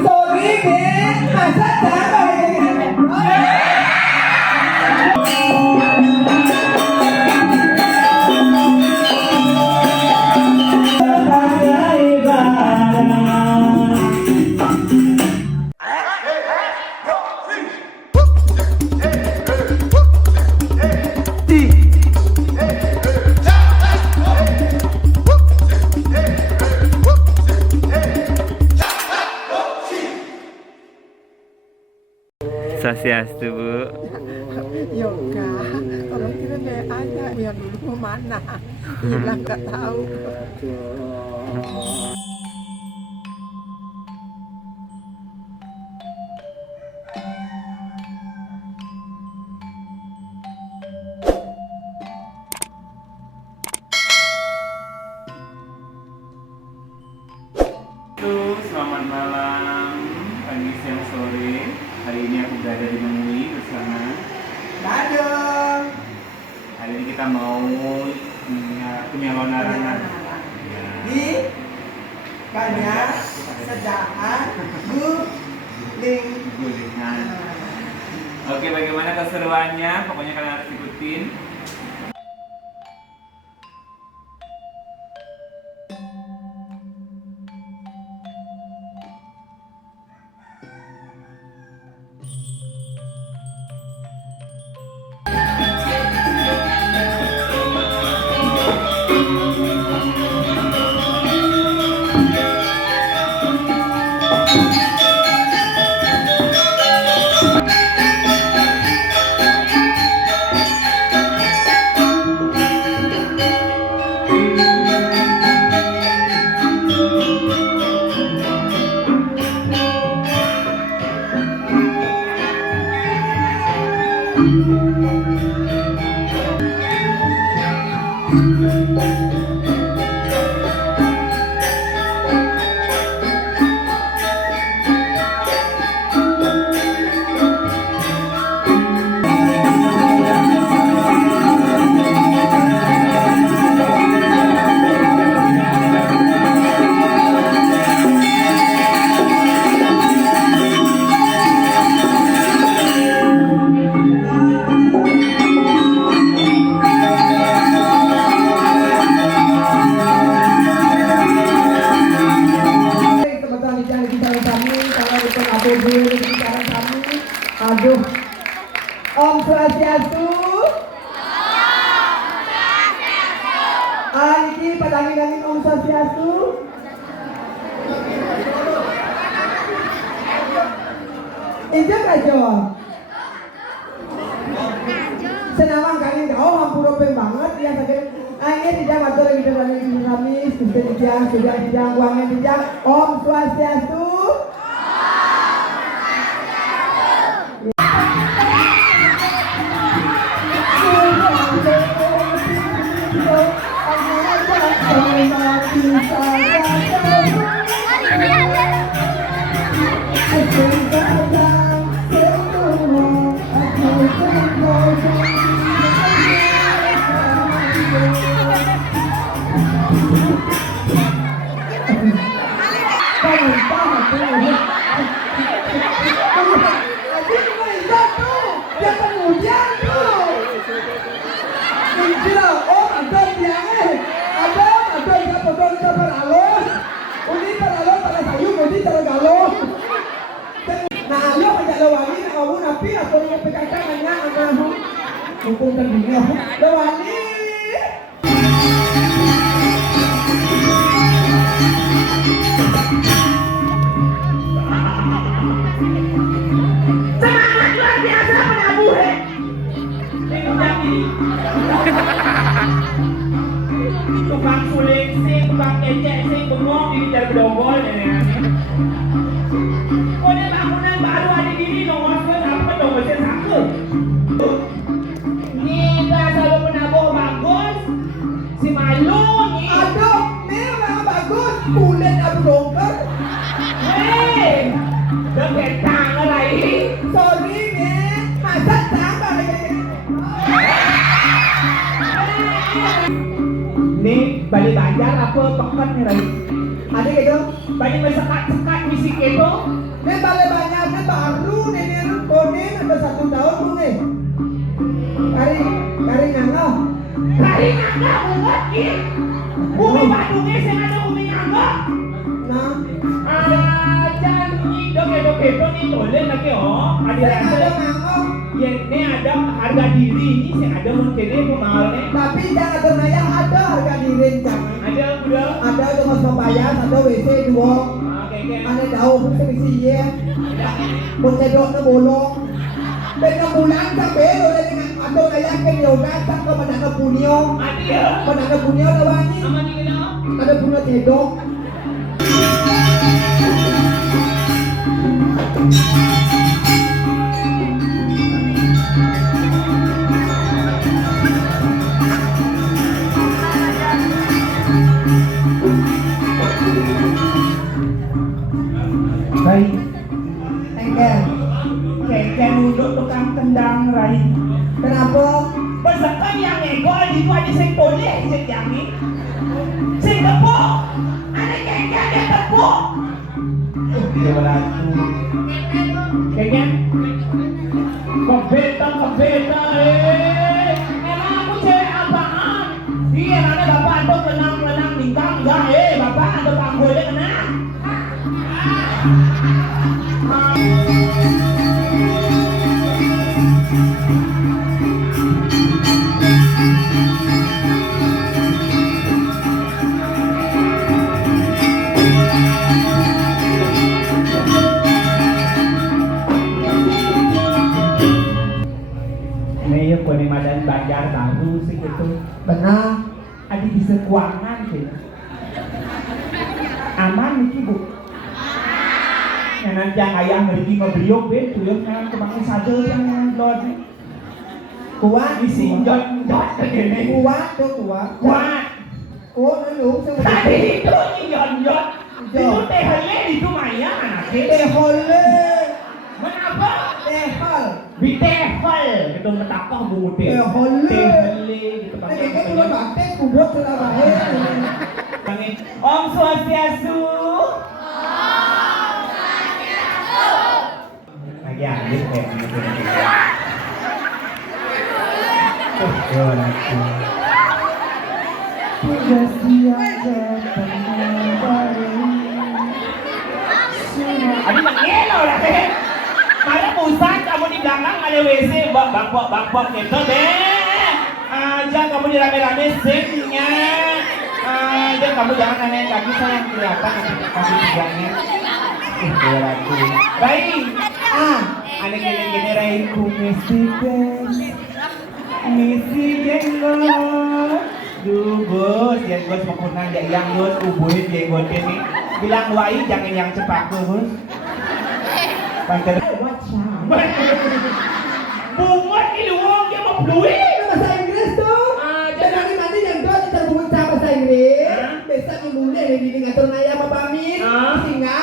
Sorry, Ben. Masa Swastiastu, Bu. Yoga, tolong kirim WA-nya biar dulu mana. Hilang nggak tahu. Selamat malam, pagi, siang, sore. Hari ini aku berada di Memui bersama Dadah. Hari ini kita mau penyalonan Di banyak sedaan gulingan. Oke, bagaimana keseruannya? Pokoknya kalian harus ikutin. Aduh, Om Swastiastu. Iki padangin Om Swastiastu. Itu aja. Senawang kali kau hampir open banget ya saja. Angin tidak matur lagi dari kami, sudah tidak uangnya tidak. Om Swastiastu. Hukum terduga, lewani. Semangat luar biasa penabuh. Tukang suling sih, tukang ecek sih, bengong di dalam bedogol ini. Kode bangunan baru ada di sini, nomor apa nomor satu. Kulit abu dongker. Hei, dengketang lagi. Sorry nih, masa tambah lagi. Nih, balik Banjar apa pekan nih lagi? Adik itu, Banyak bersekat-sekat misik itu. ini paling banyaknya baru nih konin ada 1 tahun tuh nih. Kari ngangau. Kari ngangga bungat ki. Bumi Bandungnya sing ada bumi ngangga. Nah, Jan doke-doke itu nih toleh lagi oh. Ada saya ada rasa. ngangau. Ini ada harga diri ini sing ada mungkin ini mahal nih. Tapi jangan ternaya ada harga diri jangan. Ada udah. Ada cuma pembayar, ada WC 2. Oke. Ada daun seisi ya. Bercedok na bolong. Dengan bulan sampai udah dengan atau kayak kenyoga tak ke mana punio. Ada. Mana punio ada wangi. Aman ni kena. Ada punio cedok. Rai, Engkel. keken duduk tukang tendang Rai. Kenapa? Pesekan yang nego di gua aja sing toleh sing yangi. Sing tepuk. Ada keken dia tepuk. Dia beratu. Keken. Kebeta Emang aku cewek apaan? Iya mana bapak ada lenang bintang enggak bapak ada panggulnya kena. Nih ya Madan Banjar tahu sih gitu. Benar. Adi bisa keuangan sih. Aman nih bu. Yang nanti yang ayah pergi membeliok tuyuk yang kemarin saja yang lord. Kuat Isi jod begini. Kuat tuh kuat. Kuat. Oh, lalu sama Tadi itu jod. Itu teh hele itu Maya anaknya. tehole. Kenapa? Tehol. Bitehol itu metakoh bungu teh. Tehole. Tehole gitu Nah, kayak gitu baktek kubur Surabaya. Om Swastiastu. Lagi alis kayak gitu. Ya nanti. Tugas dia Aduh mengelo lah teh. Mana pusat kamu di belakang ada WC bak gitu deh. Aja kamu di rame-rame singnya. Aja kamu jangan aneh kaki saya yang kelihatan nanti kasih tiganya. Berarti. Baik. Aneh gini Rai ku misi jenggot. Bos, jenggot sempurna ya yang bos ubuhin jenggot ini. Bilang wai jangan yang cepat bos. Pantai what's Bungut ini wong dia mau duit. Bahasa Inggris tuh. Jangan nanti yang tuh terbungut bahasa Inggris. Besok dimulai dari ngatur naya apa pamit. Singa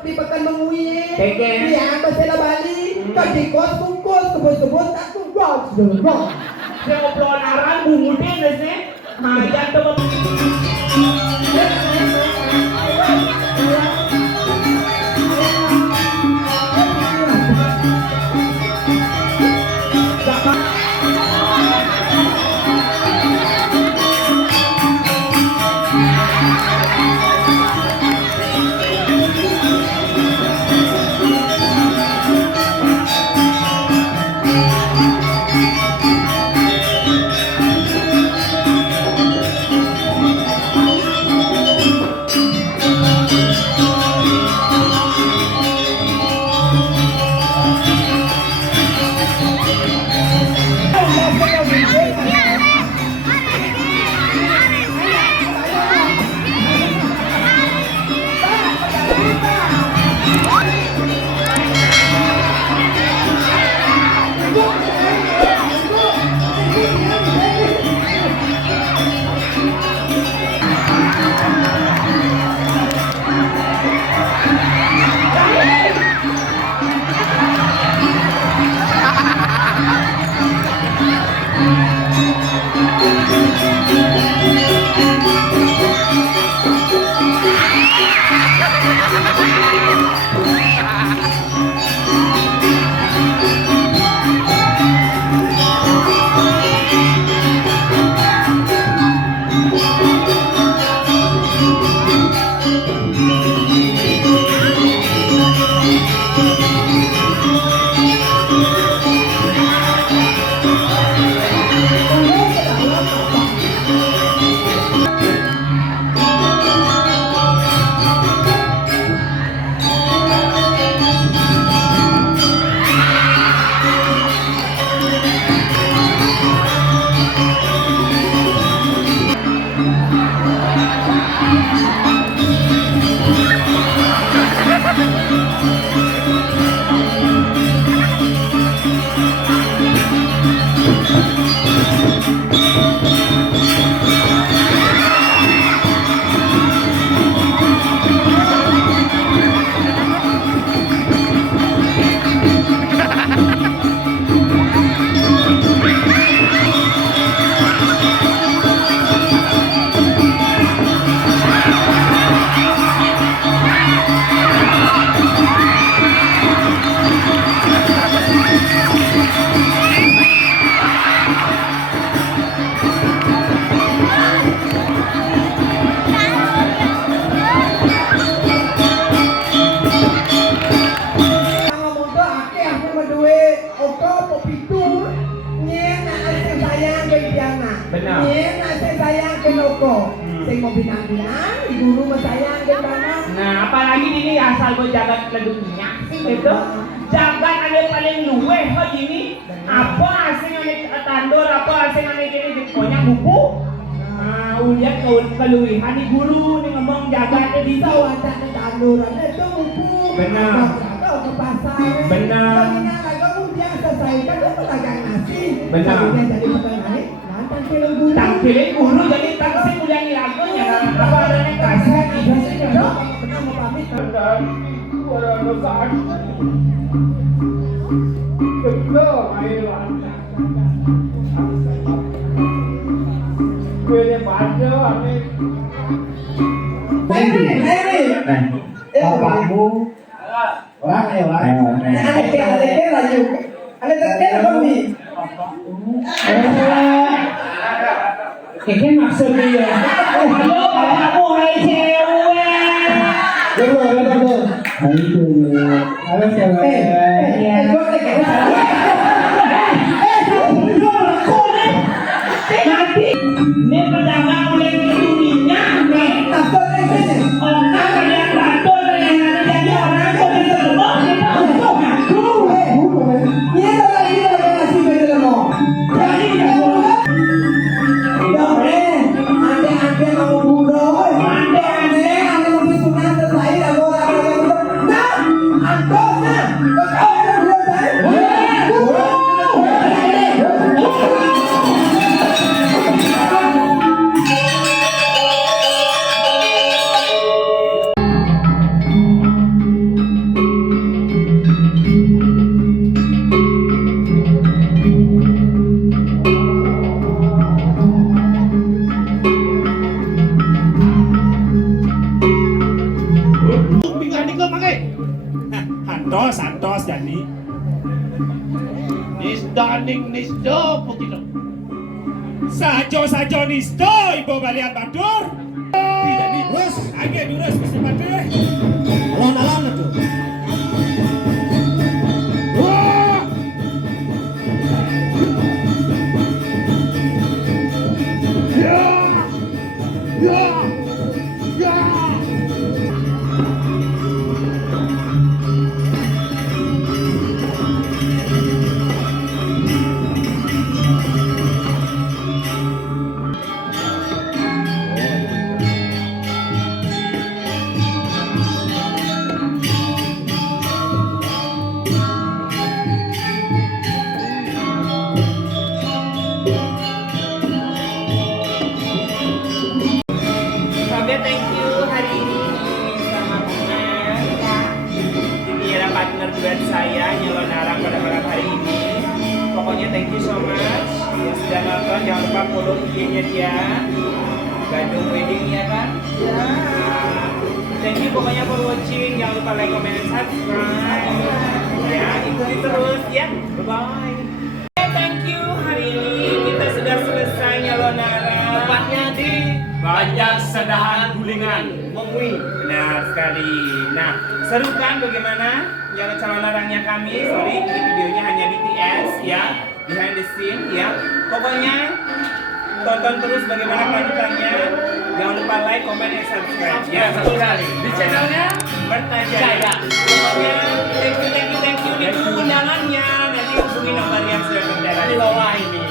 di pekan mengui. Iya bahasa Bali. Kajikos kukus kebos tak kukus dong. Saya ngobrol arang bungutnya biasanya. Mayan tuh. kok. Saya mau bilang-bilang, ibu rumah sayang dan banget. Nah, apalagi ini asal gue jagat leduknya sih gitu. Jagat ada paling luwe kok gini. Apa asing ane tandur, apa asing ane gini pokoknya buku. Ulihat keluihan nih guru nih ngomong jagatnya di Bisa wadah ke tanduran itu buku. Benar. Atau ke pasar. Benar. Kamu biasa selesaikan itu pedagang nasi. Benar. Kemudian jadi pedagang nasi. Tampilin guru. Tampilin guru jadi taksi udah lagunya apa adanya kasih Pernah mau pamit kan? Bapakmu orang ya orang. Ada lagi. Ada terkena kami. Kayaknya maksudnya ya. Halo, kamu hai cewek. Betul. Halo cewek. Nanti ini pedagang udah dunia nih. Orang yang satu yang ada jadi orang kok bisa loh Santos jadi nisdo begitu sajo nisdo ibu balian batur tidak nih bos agak durus mesti batur alon tuh thank you hari ini sama Bunga jadi ada partner duet saya Nyelon Narang pada malam hari ini. Pokoknya thank you so much yang sudah nonton. Jangan lupa follow IG-nya dia Gadung Wedding ya kan. Thank you pokoknya for watching. Jangan lupa like, comment, and subscribe ya, ikuti terus ya. Bye bye. Thank you hari ini kita sudah selesai Nyelon Narang. Tepatnya di Banyak Sedahan Gulingan. Mengui. Benar sekali. Nah, seru kan bagaimana yang calon larangnya kami? Sorry, ini videonya hanya BTS ya, behind the scene ya. Pokoknya tonton terus bagaimana kelanjutannya. Jangan lupa like, comment, dan subscribe. Ya, satu kali di channelnya Bertajaya. Pokoknya thank you. Ditunggu undangannya. Nanti hubungi nomor yang sudah tertera di bawah ini.